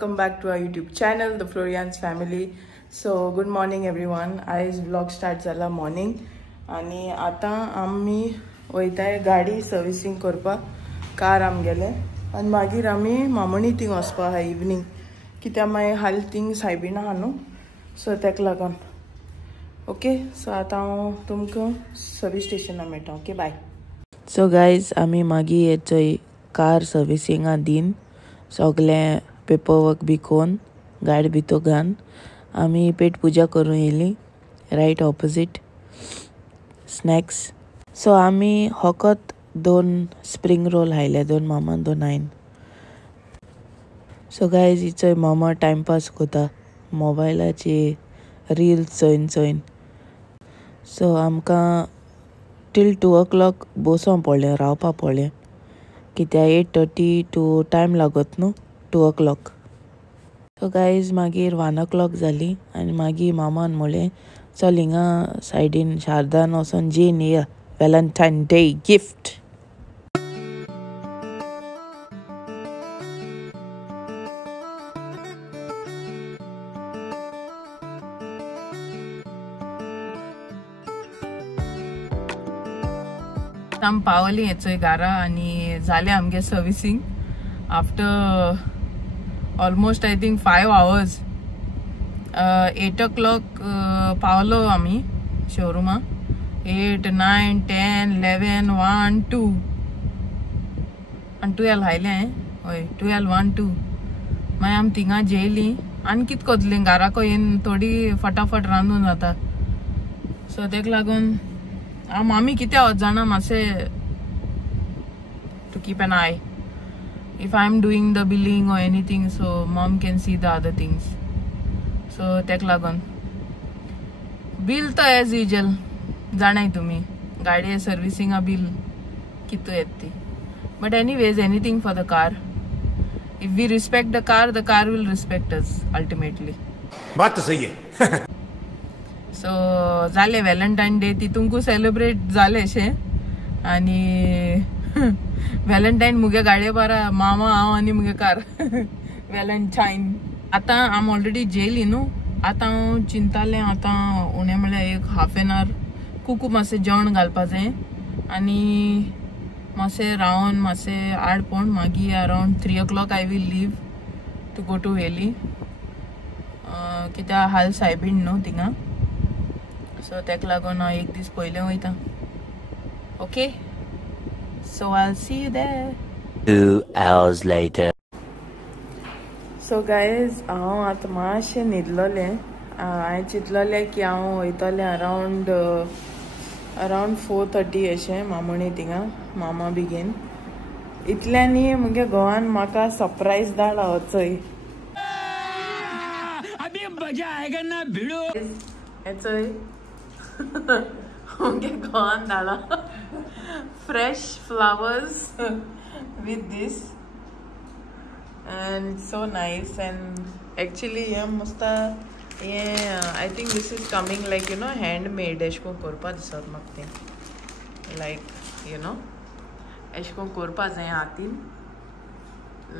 welcome back to our YouTube channel, The Florian's Family. So good morning everyone. आयज vlog start जाला morning आणि आता आम्ही वयताय गाडी सर्विसिंग करपाक कार आमगेले आणि मागीर आमी मामणी थिंग वचपा आहा इवनिंग कित्याक मागीर हाल थिंग सायबीण आहा न्हू सो तेका लागोन ओके. सो आतां हांव तुमकां सर्विस स्टेशनार मेळटा. Okay bye. सो गायज आमी मागीर येचोय कार सर्विसिंगा दिन सगळें पेपर वर्क बी कोन गाडी भितर घान आमी पेट पुजा करूं येयली रायट ऑपोजीट स्नॅक्स. सो आमी होकोत 2 स्प्रिंग रोल हायले, 2 मामान 2 हायन. सो गायज हिचोय मामा टायमपास कोता मोबायलाची रील्स चोयन. सो आमकां टील 2 o'clock बसों पडलें रावपा पडलें कित्याक 8:30 टू टायम लागत न्हू 2 o'clock. सो गायज मागीर 1 o'clock जाली आनी मागीर मामान म्हणलें चल हिंगा सायडीन शारदान वचोन जेन येया व्हॅलेंटायन डे गिफ्ट. आम पावली येचोय घरा आनी जालें आमगे servicing after almost I think 5 hours. 8 o'clock पावलो आमी शोरुमा. 8, 9, 10, 11, 1, 2 आनी 12 हायलें हय 12, 1, 2 मागीर आमी थिंगा जेयलीं आनी कित कोतलीं घराको येवन थोडी फटाफट रांदून जाता. सो तेका लागून आमी कित्या वच जाणा मातशें to keep an eye if I'm doing the billing or anything, so mom can see the other things. So तेक लागोन बिल तो एज यूजुअल जाणाय तुमी गाडी सर्विसिंगा बिल कितू येत ती. But anyways anything for the car. If we respect the car will respect us ultimately. बात तो सही है. सो जाले व्हॅलेंटायन डे तितूंकू सेलिब्रेट जाले शे आनी व्हॅलेंटायन मुगे गाडये बारा मामा हांव आनी मुगे कार व्हॅलेंटायन. आतां आम ऑलरेडी जेयली न्हू. आतां हांव चिंतालें आतां उणें म्हळ्यार एक हाफ एन आवर कुकू मातशें जेवण घालपा जाय आनी मातशें रावन मातशें आडपोण मागीर अरावंड 3 o'clock I will leave to go to वेली कित्याक हाल सायबीण न्हू थिंगा. सो तेका लागून हांव एक दीस पयलें वयतां. Okay. So I'll see you there. 2 hours later. So guys, हांव आतां मातशें न्हिदलोलें. हांवें चिंतलोलें की हांव वयतलें अरावंड 4:30 अशें मामणी थिंगा मामा बेगीन. इतल्यानी मुगे घोवान म्हाका सरप्रायज धाडला वचोय. अभी मजा आएगा ना भिड़ो. येचोय मुगे घोवान धाडला fresh flowers with this and it's so nice. And actually I think this is coming like handmade एशको करपा दिसत म्हाका तें like एशको करपा जाय हातीन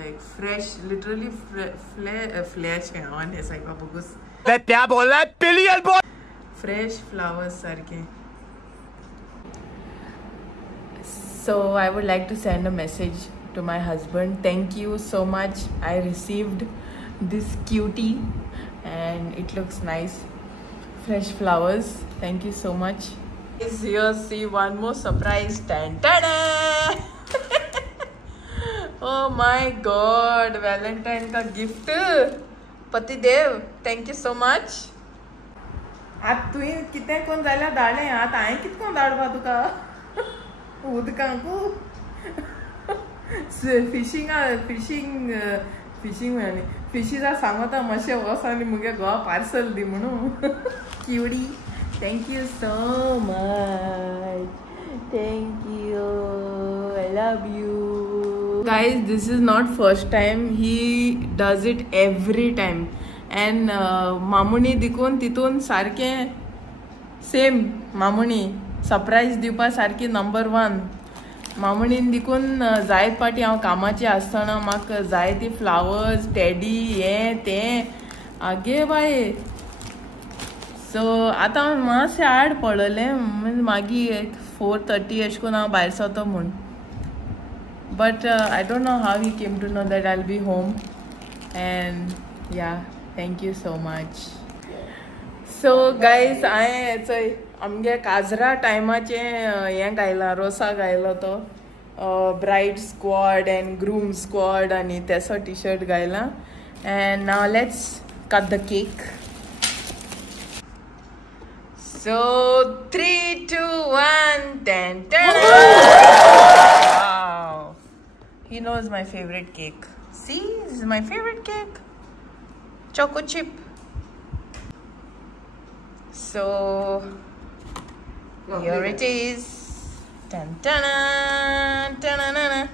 like fresh literally flesh हांवें हे सायबा बघूस क्या बोल रहा है पिलियन बोल. fresh flowers सारखे. So I would like to send a message to my husband. Thank you so much. I received this cutie and it looks nice. Fresh flowers. Thank you so much. Here, see one more surprise. Ta-da! Oh my God! Valentine का gift. पति देव. Thank you so much. आत तुवें कितें कोण जाल्यार धाडलें. आतां हांवें कितें कोण धाडपा तुका उदकांकू फिशींग म्हणी फिशीजा सांगता मातशें वच आनी मुगे घोवा पार्सल दी म्हणून क्युडी. Thank you so much. Thank you. I love you. Guys this is not first time. He does it every time. And मामुणी देखून तितून सारकें सेम मामुणी सरप्राईज दिवपा सारकी नंबर 1. मामणीन देखून जायत पाटी हांव कामाची आसतना म्हाका जाय ती फ्लावर्स टेडी हे तें आगे बाये. सो आतां हांव मातशें आड पडलें म्हणजे मागीर 4:30 अशें करून हांव भायर सरता म्हूण. But I don't know how he came to know that I will be home and या thank you so much. So guys हांवें चोय आमगे काजरा टायमाचें हें घायलां रोसा घायलो तो bride squad and groom squad आनी तेसो टी शर्ट घायलां. And now let's cut the cake. So 3, 2, 1, 10, 10. Wow. He knows my favorite cake. See, this is my favorite cake. Choco chip. So here it is. Dun, dun, dun, dun, dun.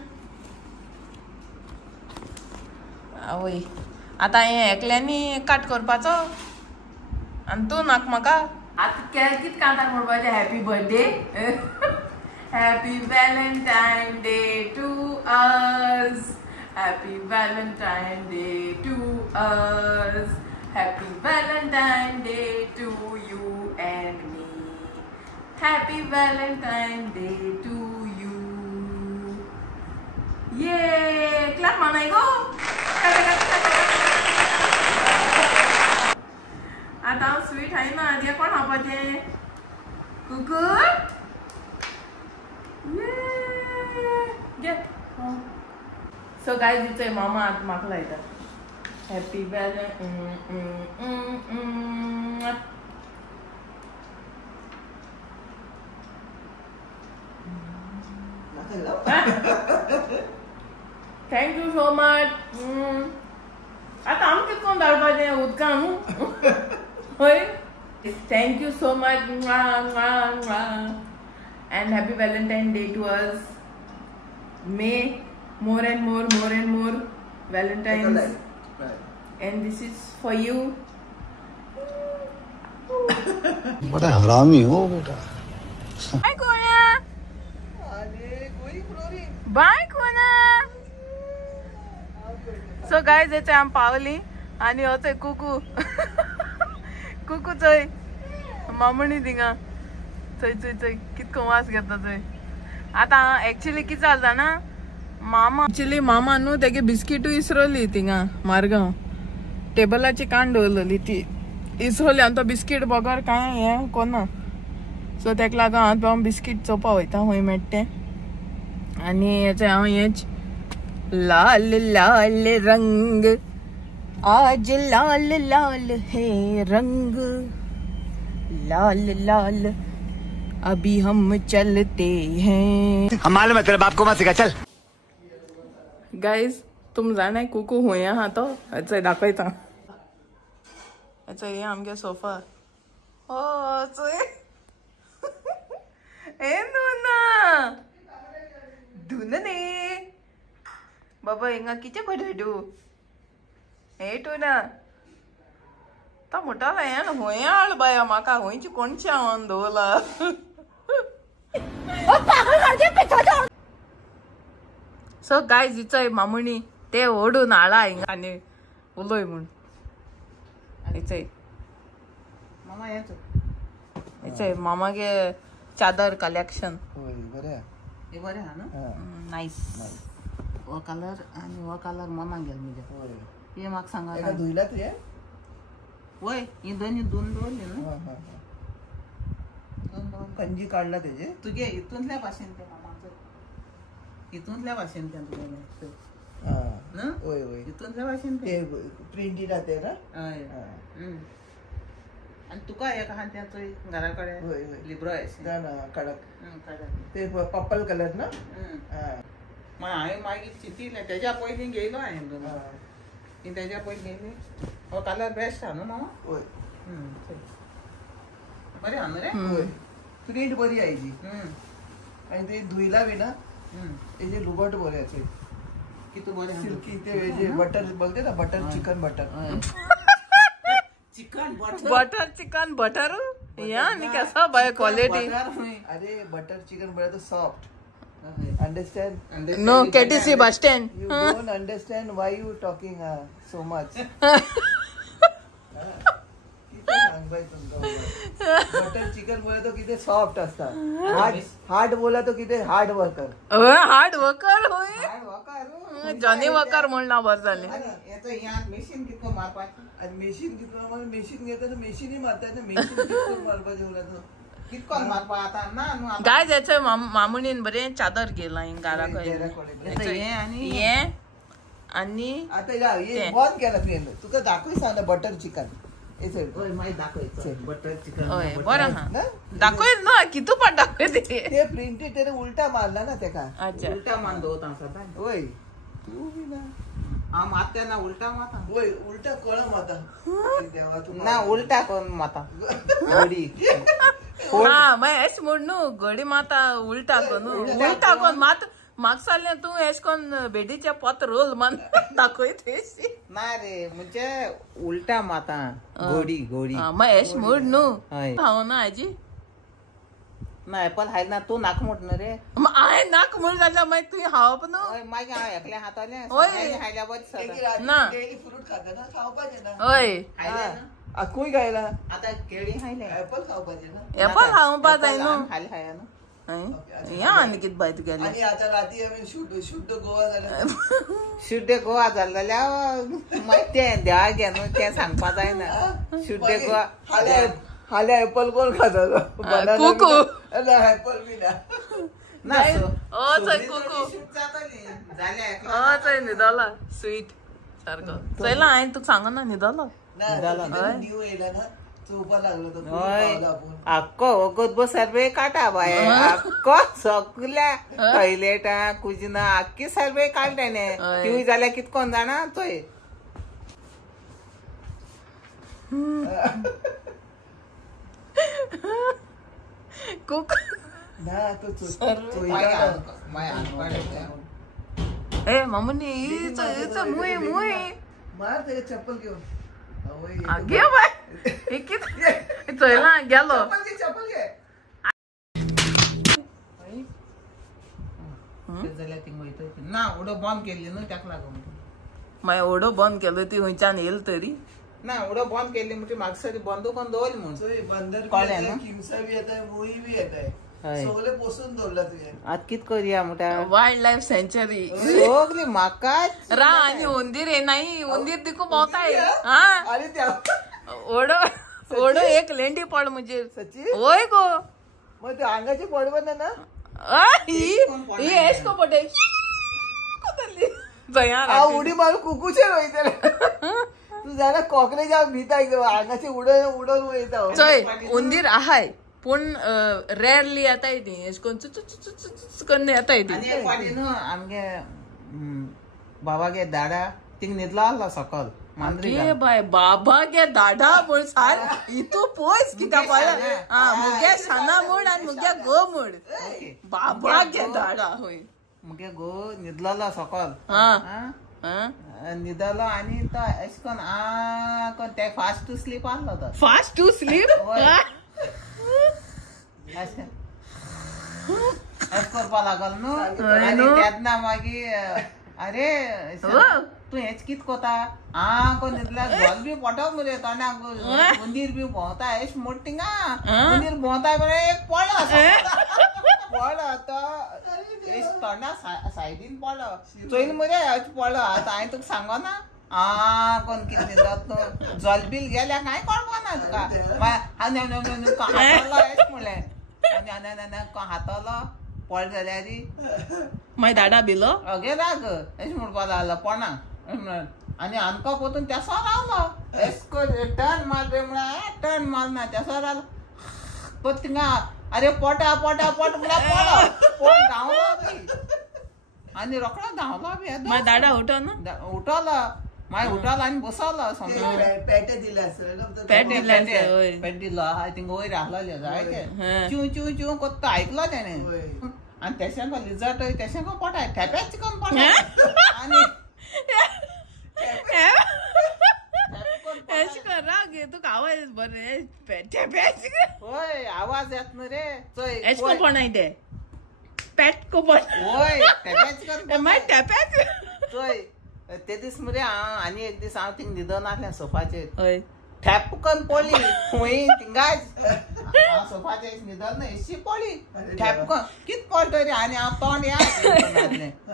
आवय आतां हें एकल्यांनी cut करपाचो आनी तूं नाक म्हाका. आता कित कांताक म्हणपाचें happy birthday. Happy valentine day to us. Happy valentine day to us. Happy valentine day to you and me. Happy valentine day to you. ये क्लॅप म्हणाय गो. आता हांव स्वीट हाय ना आदी कोण खावपाचें. कुकू घे. सो गायज दिसय मामा आतां म्हाका लायता happy thank you so much. आतां आमकां कितकोन धाडपाचें उदकां न्हू. होय thank you so much and happy Valentine Day to us. May more and more Valentines and this is for you. बड़ा हरामी हो बेटा. Bye कोना. Bye कोना. So guys येते आम पावली आणि होते कुकू. कुकू चोय मामणी थिंगा चोय चोय चोय कितको वास घेता चोय. आतां एक्चुअली कितें जालें जाणा मामा न्हू तेगे बिस्किटू इसरोली थिंगा मारगांव टेबलाची काण दवरलेली ती इसरोली आनी तो बिस्कीट बगर कांय हें कोना. सो तेका लागून हांव बिस्कीट चोवपा वयता खंय मेळटा तें. आनी हेचें हांव हेंच लाल लाल रंग आज लाल लाल है रंग लाल लाल अभी हम चलते हैं. हम मालूम है तेरे बाप को मत सिखा चल. गाइज तुम जाणाय कुकू हुंय आहा तो हेचो दाखयता. हेचो हे आमगे सोफा. ओ चोय हे धुना धुना न्ही बाबा हिंगा कितें बटाटू हे तू ना तो म्हणटालो हें हुंय हाड बाया म्हाका हुंयची कोणची हांवें दवरला. सो गायज हिचोय मामुणी ते ओडून हाडा हिंगा आनी उलोय म्हूण. हिचोय मामा हिचोय मामागे चादर कलेक्शन. हे बरें आहा न्हू. नायस. हो कलर आनी हो कलर मनाक गेल म्हज्या. हे म्हाका सांगा धुयला तुवें. वय ही दोनी धुवन दवरली न्हू. कंजी काडला तेजे तुगे हितूंतल्या भाशेन ते मामाचो हितूंतल्या भाशेन ते तुगे न्हू. वय वय हितूंतल्या भाशेन ते प्रिंटेड आहा ते ना. हय आनी तुका एक आहा तें चोय घरा कडेन वय वय लिब्रो ना ना कडक कडक ते पर्पल कलर ना. हांवें मागीर चिंतिल्लें तेज्या पयलीं घेयलो हांवें दोन तेज्या पयलीं घेयली. हो कलर बेस्ट आहा न्हू मामा. वय बरें आहा न्हू रे. वय प्रिंट बरी आयली आनी ते धुयला बी ना. तेजे लुगट बरें आसा. कितू बरें सिल्की ते बटर बोलते ना butter chicken butter. Chicken butter या नी कैसा बाय क्वालिटी. अरे बटर चिकन बड़ा तो soft. Understand? No KTC bus stand. You don't understand why you talking so much. Butter chicken बोला तो किती सॉफ्ट असतात. हार्ड बोला तो किती हार्ड वर्कर. हार्ड वर्कर होय. जॉनी वर्कर म्हणला बरं झाले. मेशीन कितको मारपाचे आणि मेशीन कितको मेशीन घेता मेशीनही मारतात ना. मेशीन कितको मारपाचे बोला तो कितको मारपा आता ना. काय जायचं मामुनीन बरे चादर गेला गारा आणि आता बंद केला तुझे. तुका दाखव सांग बटर चिकन. बटर चिकन बरं हा दाखव ना कितू पण दाखवते ते प्रिंटेड त्याने उलटा मारला ना ते का. अच्छा उलटा मानतो होता होय तू बी ना मात्या ना उलटा माता होय उलटा कोण माता देवा तू ना उलटा कोण माता घडी हा मैं ऐस मोडनू घडी माता उलटा कोण मात मागसाले तू ऐस कोण बेडीच्या पत रोल मन दाखवतेस ना रे म्हणजे उलटा माता घोडी घोडी मैं ऐस मोडनू हाव ना आजी ना एपल हाय ना तू नाक मोठ ना रे आहे नाक मोड झाला मै तू हाव पण मागे एकल्या हाताले हायल्या बस ना फ्रूट खाता ना खाऊ पाहिजे ना. होय कोई खायला आता केळी हायले ऍपल खाऊ पाहिजे ना. एपल खाऊ पाहिजे ना. खाली हाय ना या आणि किती बायत गेले. आणि आता रात्री आम्ही शुद्ध गोवा झाला. शुद्ध गोवा झालेल्या माहिती आहे देवा घ्या ना त्या सांगपा जाय ना शुद्ध गोवा हाल्या ऍपल कोण खातात कुकू ऍपल बी ना निदाला स्वीट सारखं चला आहे तू सांग ना निदाला न्यू येला ना चोपा लागलो अक्को ओगत बसर्वे काटा बाय अक्को सगळ्या टॉयलेटा कुजिना अख्खी सर्वे काढल्याने टीव्ही झाल्या कितकोन जाणा तोय कुक ना तो ए मामुनी इच मुई मार ते चप्पल घेऊन घे बाय चला गेलो चप्पल घे ना उडो बंद केली न्हू त्याक लागून माय ओढो बंद केलं ती हुंयच्यान येल तरी ना उडो बंद केली म्हणजे मागसरी बंद करून दवरली म्हणून बंदर किमसा बी येत आहे मुई बी येत आहे सगळे पोसून दवरला तुझे. आता कित करूया मोठा वाईल्ड लाईफ सेंचुरी सगळी म्हाका रा आणि उंदीर हे नाही उंदीर तिकू पावताय हा आणि त्या ओढो एक लेंडी पड म्हणजे सची होय गो मग ते अंगाची पडवण ना ही एस को पटे उडी मारू कुकूचे रोहित तू जायला कॉकरेज भीता अंगाचे उडवून येत उंदीर आहाय पण रेअरली येता येते करून येता येते आमगे बाबा गे दाडा तिंग न्हिदला आला सकाळ मांद्री बाय बाबा गे दाडा म्हण सार इतू पोयस किता पळय हा मुगे साना मोड आणि मुगे गो मोड बाबा गे दाडा होय मुगे गो न्हिदला सकाळ हा न्हिदलो आणि तो अशें कोण ते फास्ट टू स्लीप आसलो तो फास्ट टू स्लीप अशें करपा लागल न्हू आनी तेन्ना मागीर अरे तू हेच कित कोता कोण न्हिदल्या झोल बी पटो मरे तोंडाक उंदीर बी भोंवता एश मोटिंगा उंदीर भोंवता बरे एक पडलो तो एश तोंडा सायडीन पडलो चोयन मरे पडलो आतां हांवें तुका सांगो ना कोण कितें न्हिदत न्हू झोल बील गेल्या कांय कळपा ना तुका हातलो एश म्हणलें आनी हातलो पड जाल्यार माय दाडा बिलो अगे राग एश म्हणपा लागलो पोना आनी आमकां पोतून तेसो रावलो एसको टर्न मार रे म्हळ्यार टर्न मार ना तेसो रावलो पण थिंगा अरे पोट म्हळ्यार पोट धांवलो बी आनी रोखडो धांवलो बी माय दाडा उठो ना उठलो मागीर उठलो आनी बसलो समजो पेटे दिले आसतले पेट दिलो आहा थिंगा वयर आहलो जाय चू चू चू कोत्ता आयकलो तेणे आनी तेशें को लिजर्ट तेशें को पोटाय ठेप्याच चिकन पोटाय आनी तुका आवाज बरे होय आवाज येत न्हू रे एश को पण ते पॅट कोपण होय टॅप्याच माय टॅप्याच चोय ते दीस मरे हांव आनी एक दीस हांव थिंग न्हिदोन आसलें सोफाचेर हय ठॅपकन पडली हुंय थिंगाच हांव सोफाचेर न्हिदोन एशी पडली ठॅपकन कित पडटो रे आनी हांव तोंड या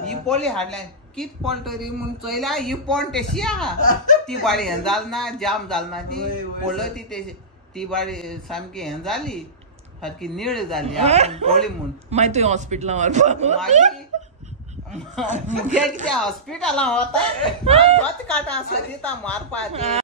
ही पडली हाडलें कित पडटो रे म्हूण चोयल्या ही पोंड तेशी आहा ती बाडी हें जाल ना जाम जाल ना ती पडलो ती तेशी ती बाडी सामकी हें जाली सारकी निळ जाली पडली म्हूण मागीर तुवें हॉस्पिटलां व्हरपाक मागीर मुगे कितें हॉस्पिटलां वता काटा सोदिता मारपा